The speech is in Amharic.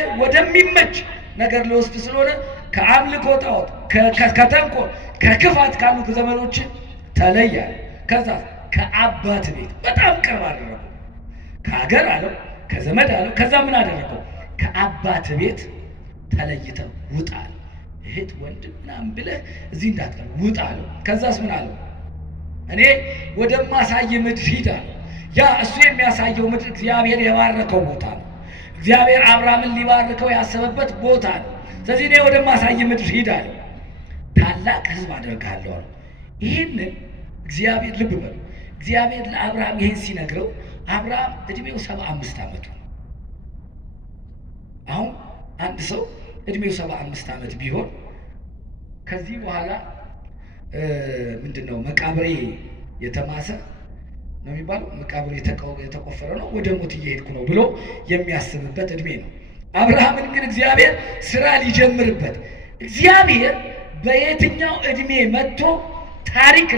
እግዚአብሔር ወደሚመች ነገር ሊወስድ ስለሆነ ከአምልኮ ጣዖት ከተንኮል ከክፋት ካሉ ዘመዶች ተለያለ። ከዛ ከአባት ቤት በጣም ቅርብ አደረገው። ከሀገር አለው ከዘመድ አለው። ከዛ ምን አደረገው? ከአባት ቤት ተለይተው ውጣ፣ እህት ወንድም ምናምን ብለህ እዚህ እንዳትቀር ውጣ አለው። ከዛስ ምን አለው? እኔ ወደማሳይ ምድር ሂድ አለው። ያ እሱ የሚያሳየው ምድር እግዚአብሔር የባረከው ቦታ ነው። እግዚአብሔር አብርሃምን ሊባርከው ያሰበበት ቦታ ነው። ስለዚህ እኔ ወደማሳይ ምድር ሂድ አለው። ታላቅ ሕዝብ አደርጋለሁ አለው። ይህንን እግዚአብሔር ልብ በሉ፣ እግዚአብሔር ለአብርሃም ይህን ሲነግረው አብርሃም እድሜው 75 ዓመቱ ነው። አሁን አንድ ሰው እድሜው 75 ዓመት ቢሆን ከዚህ በኋላ ምንድነው መቃብሬ የተማሰ ነው የሚባለው፣ መቃብሬ የተቆፈረ ነው፣ ወደ ሞት እየሄድኩ ነው ብሎ የሚያስብበት እድሜ ነው። አብርሃምን ግን እግዚአብሔር ስራ ሊጀምርበት እግዚአብሔር በየትኛው እድሜ መጥቶ ታሪክ